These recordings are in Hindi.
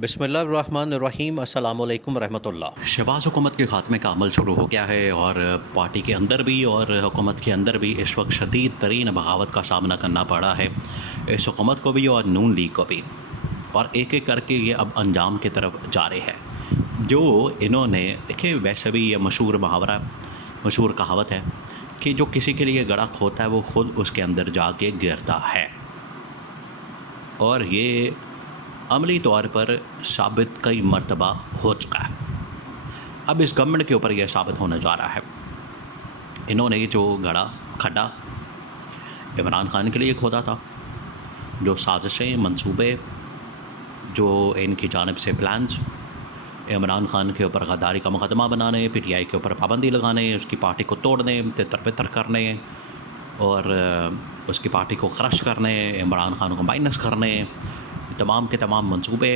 बिस्मिल्लाहिर्रहमानिर्रहीम अस्सलामुअलैकुम रहमतुल्लाह। शहबाज हुकूमत के ख़ात्मे का अमल शुरू हो गया है और पार्टी के अंदर भी और हुकूमत के अंदर भी इस वक्त शदीद तरीन बगावत का सामना करना पड़ा है, इस हुकूमत को भी और नून लीग को भी। और एक एक करके ये अब अंजाम की तरफ जा रहे हैं। जो इन्होंने देखिए, वैसे भी ये मशहूर मुहावरा, मशहूर कहावत है कि जो किसी के लिए गड़ा खोता है वो ख़ुद उसके अंदर जाके गिरता है। और ये अमली तौर पर साबित कई मरतबा हो चुका है। अब इस गवर्नमेंट के ऊपर यह साबित होने जा रहा है। इन्होंने जो गड़ा खड्डा इमरान खान के लिए खोदा था, जो साजिशें, मंसूबे, जो इनकी जानिब से प्लान्स इमरान खान के ऊपर गद्दारी का मुकदमा बनाने, पीटीआई के ऊपर पाबंदी लगाने, उसकी पार्टी को तोड़ने, तितर-बितर करने और उसकी पार्टी को क्रश करने, इमरान खान को माइनस करने, तमाम के तमाम मंसूबे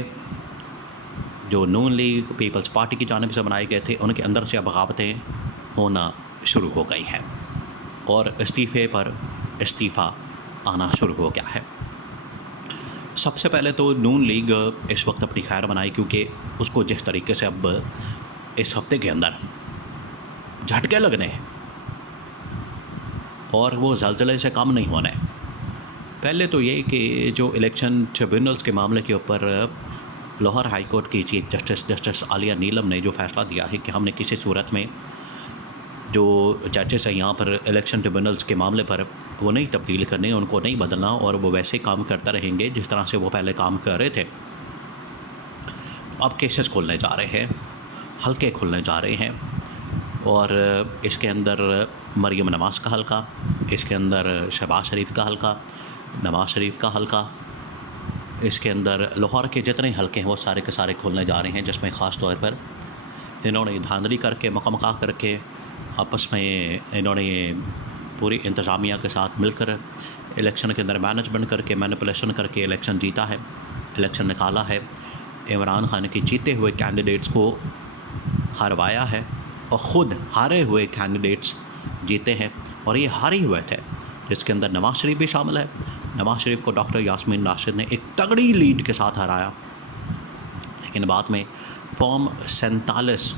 जो नून लीग पीपल्स पार्टी की जानिब से बनाए गए थे, उनके अंदर से अब बगावतें होना शुरू हो गई हैं और इस्तीफ़े पर इस्तीफ़ा आना शुरू हो गया है। सबसे पहले तो नून लीग इस वक्त अपनी खैर बनाई, क्योंकि उसको जिस तरीके से अब इस हफ्ते के अंदर झटके लगने हैं और वो ज़लज़ले से कम नहीं होने। पहले तो ये कि जो इलेक्शन ट्रिब्यूनल्स के मामले के ऊपर लाहौर हाई कोर्ट की चीफ जस्टिस आलिया नीलम ने जो फ़ैसला दिया है कि हमने किसी सूरत में जो जजेस हैं यहाँ पर इलेक्शन ट्रिब्यूनल्स के मामले पर वो नहीं तब्दील करने, उनको नहीं बदलना और वो वैसे काम करते रहेंगे जिस तरह से वो पहले काम कर रहे थे। अब केसेस खुलने जा रहे हैं, हल्के खुलने जा रहे हैं और इसके अंदर मरीम नवाज़ का हल्का, इसके अंदर शहबाज शरीफ का हल्का, नवाज़ शरीफ का हल्का, इसके अंदर लाहौर के जितने हल्के हैं वो सारे के सारे खुलने जा रहे हैं, जिसमें ख़ास तौर पर इन्होंने धांधली करके मकमका करके आपस में इन्होंने पूरी इंतज़ामिया के साथ मिलकर इलेक्शन के अंदर मैनेजमेंट करके, मैनिपुलेशन करके इलेक्शन जीता है, इलेक्शन निकाला है, इमरान खान के जीते हुए कैंडिडेट्स को हरवाया है और ख़ुद हारे हुए कैंडिडेट्स जीते हैं। और ये हारे हुए थे जिसके अंदर नवाज़ शरीफ भी शामिल है। नवाज़ शरीफ को डॉक्टर यास्मीन नासिर ने एक तगड़ी लीड के साथ हराया, लेकिन बाद में फॉर्म 47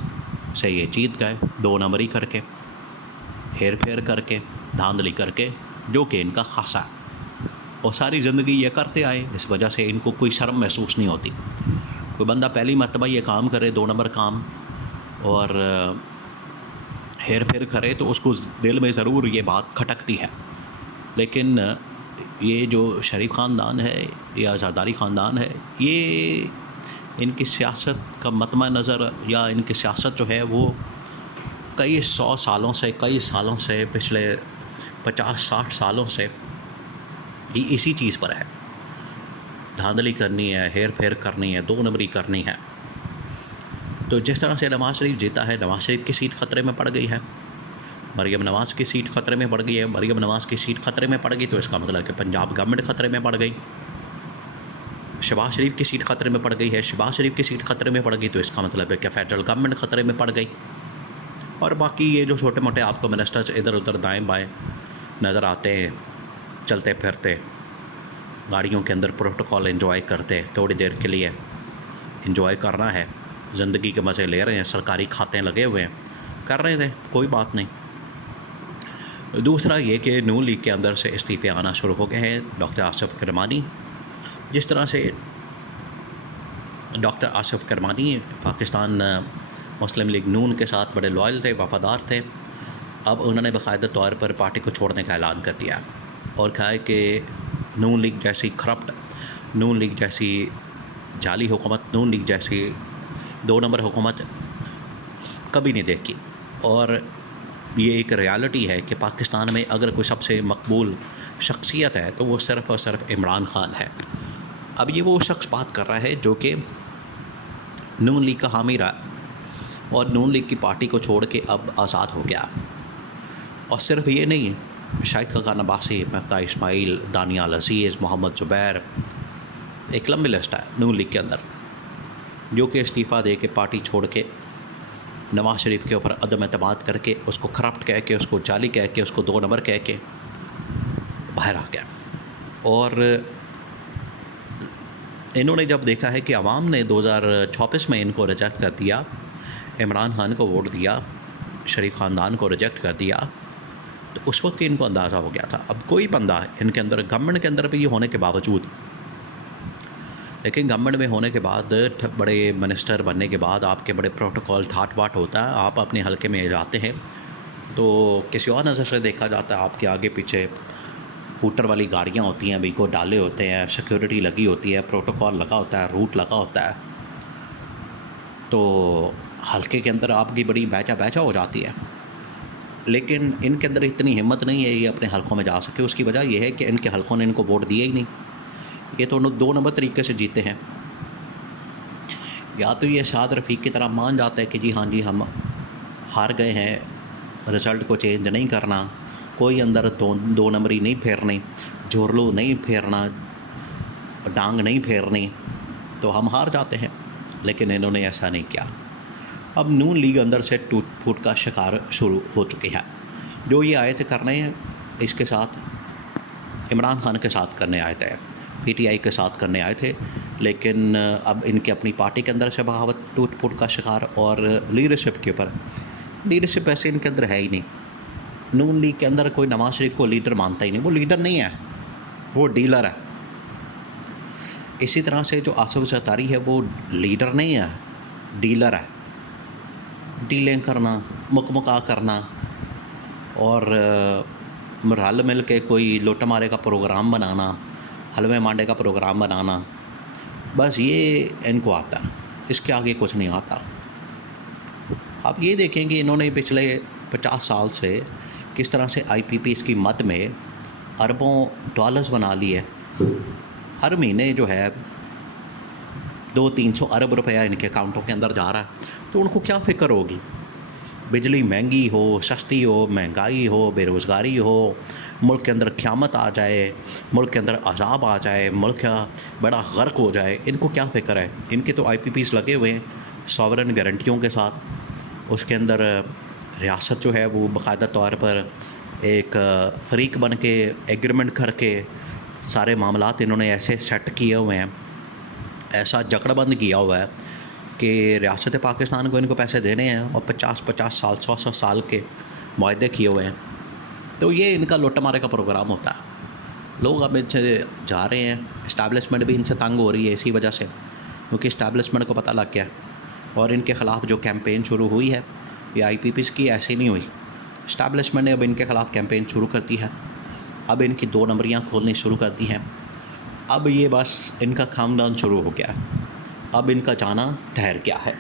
से ये जीत गए, 2 नंबरी करके, हेर फेर करके, धांधली करके, जो कि इनका खासा है। और सारी ज़िंदगी ये करते आए, इस वजह से इनको कोई शर्म महसूस नहीं होती। कोई बंदा पहली मरतबा ये काम करे, 2 नंबर काम, और हेर फेर करे, तो उसको दिल में ज़रूर ये बात खटकती है। लेकिन ये जो शरीफ ख़ानदान है या ज़रदारी ख़ानदान है, ये इनकी सियासत का मतमा नज़र या इनकी सियासत जो है वो कई 100 सालों से, कई सालों से, पिछले 50-60 सालों से इसी चीज़ पर है। धांधली करनी है, हेर फेर करनी है, 2 नंबरी करनी है। तो जिस तरह से नवाज़ शरीफ जीता है, नवाज़ शरीफ की सीट ख़तरे में पड़ गई है, मरीम नवाज़ की सीट ख़तरे में पड़ गई है। मरीम नवाज़ की सीट ख़तरे में पड़ गई तो इसका मतलब कि पंजाब गवर्नमेंट ख़तरे में पड़ गई। शहबाज शरीफ की सीट ख़तरे में पड़ गई है, शहबाज शरीफ की सीट ख़तरे में पड़ गई तो इसका मतलब है कि फेडरल गवर्नमेंट ख़तरे में पड़ गई। और बाकी ये जो छोटे मोटे आपको मिनिस्टर्स इधर उधर दाएँ बाएँ नज़र आते हैं, चलते फिरते, गाड़ियों के अंदर प्रोटोकॉल एंजॉय करते, थोड़ी देर के लिए एंजॉय करना है, ज़िंदगी के मज़े ले रहे हैं, सरकारी खाते लगे हुए हैं, कर रहे थे, कोई बात नहीं। दूसरा ये कि नून लीग के अंदर से इस्तीफ़े आना शुरू हो गए हैं। डॉक्टर आसिफ करमानी, जिस तरह से डॉक्टर आसिफ करमानी पाकिस्तान मुस्लिम लीग नून के साथ बड़े लॉयल थे, वफ़ादार थे, अब उन्होंने बाकायदा तौर पर पार्टी को छोड़ने का ऐलान कर दिया और कहा है कि नून लीग जैसी करप्ट, नून लीग जैसी जाली हुकूमत, नून लीग जैसी 2 नंबर हुकूमत कभी नहीं देखी। और ये एक रियलिटी है कि पाकिस्तान में अगर कोई सबसे मकबूल शख्सियत है तो वो सिर्फ़ और सिर्फ इमरान खान है। अब ये वो शख्स बात कर रहा है जो कि नून लीग का हामी रहा और नून लीग की पार्टी को छोड़ के अब आज़ाद हो गया। और सिर्फ ये नहीं, शाहिद खाकान अब्बासी, मफ्ता इस्माइल, दानियाल अज़ीज़, मोहम्मद ज़ुबैर, एक लंबी लिस्ट है नून लीग के अंदर जो कि इस्तीफ़ा दे के पार्टी छोड़ के नवाज़ शरीफ के ऊपर अदम एतमाद करके, उसको करप्ट कह के, उसको जाली कह के, उसको 2 नंबर कह के बाहर आ गया। और इन्होंने जब देखा है कि आवाम ने 2024 में इनको रिजेक्ट कर दिया, इमरान खान को वोट दिया, शरीफ ख़ानदान को रिजेक्ट कर दिया, तो उस वक्त इनको अंदाज़ा हो गया था। अब कोई बंदा इनके अंदर, गवर्नमेंट के अंदर भी ये होने के बावजूद, लेकिन गवर्नमेंट में होने के बाद, बड़े मिनिस्टर बनने के बाद आपके बड़े प्रोटोकॉल ठाट बाट होता है। आप अपने हलके में जाते हैं तो किसी और नज़र से देखा जाता है। आपके आगे पीछे हूटर वाली गाड़ियाँ होती हैं, वीको डाले होते हैं, सिक्योरिटी लगी होती है, प्रोटोकॉल लगा होता है, रूट लगा होता है, तो हल्के के अंदर आपकी बड़ी बहचा हो जाती है। लेकिन इनके अंदर इतनी हिम्मत नहीं है ये अपने हलकों में जा सके। उसकी वजह यह है कि इनके हलकों ने इनको वोट दिए ही नहीं। ये तो 2 नंबर तरीके से जीते हैं। या तो ये शाद रफ़ीक की तरह मान जाता है कि जी हाँ जी हम हार गए हैं, रिज़ल्ट को चेंज नहीं करना, कोई अंदर दो नंबरी नहीं फेरनी, झोरलू नहीं फेरना, डांग नहीं फेरनी, तो हम हार जाते हैं। लेकिन इन्होंने ऐसा नहीं किया। अब नून लीग अंदर से टूट फूट का शिकार शुरू हो चुकी है। जो ये आए थे करने, इसके साथ इमरान खान के साथ करने आए थे, पीटीआई के साथ करने आए थे, लेकिन अब इनके अपनी पार्टी के अंदर से बगावत, टूट फूट का शिकार, और लीडरशिप के ऊपर, लीडरशिप ऐसे इनके अंदर है ही नहीं। नून लीग के अंदर कोई नवाज शरीफ को लीडर मानता ही नहीं। वो लीडर नहीं है, वो डीलर है। इसी तरह से जो आसिफ ज़रदारी है वो लीडर नहीं है, डीलर है। डीलिंग करना, मुकमुका करना, और रल मिल के कोई लुट मारे का प्रोग्राम बनाना, हलवे मांडे का प्रोग्राम बनाना, बस ये इनको आता है। इसके आगे कुछ नहीं आता। आप ये देखें कि इन्होंने पिछले 50 साल से किस तरह से आईपीपीएस की मद में अरबों डॉलर्स बना लिए। हर महीने जो है 200-300 अरब रुपया इनके अकाउंटों के अंदर जा रहा है। तो उनको क्या फ़िक्र होगी? बिजली महंगी हो, सस्ती हो, महंगाई हो, बेरोज़गारी हो, मुल्क के अंदर क़यामत आ जाए, मुल्क के अंदर अज़ाब आ जाए, मुल्क का बड़ा गर्क हो जाए, इनको क्या फ़िक्र है? इनके तो आईपीपीस लगे हुए हैं सॉवरन गारंटियों के साथ। उसके अंदर रियासत जो है वो बाकायदा तौर पर एक फ़रीक बन के एग्रीमेंट करके सारे मामलात इन्होंने ऐसे सेट किए हुए हैं, ऐसा जकड़बंद किया हुआ है कि रियासत पाकिस्तान को इनको पैसे देने हैं, और 50-50 साल, 100-100 साल के मुआहदे किए हुए हैं। तो ये इनका लुट मारे का प्रोग्राम होता है। लोग अब इनसे जा रहे हैं, इस्टेब्लिशमेंट भी इनसे तंग हो रही है इसी वजह से, क्योंकि इस्टेब्लिशमेंट को पता लग गया। और इनके ख़िलाफ़ जो कैंपेन शुरू हुई है, ये आईपीपीस की ऐसी नहीं हुई। इस्टेब्लिशमेंट ने अब इनके ख़िलाफ़ कैंपेन शुरू कर दी है। अब इनकी 2 नंबरियाँ खोलनी शुरू कर दी हैं। अब ये बस इनका खामदान शुरू हो गया है। अब इनका जाना ठहर गया है।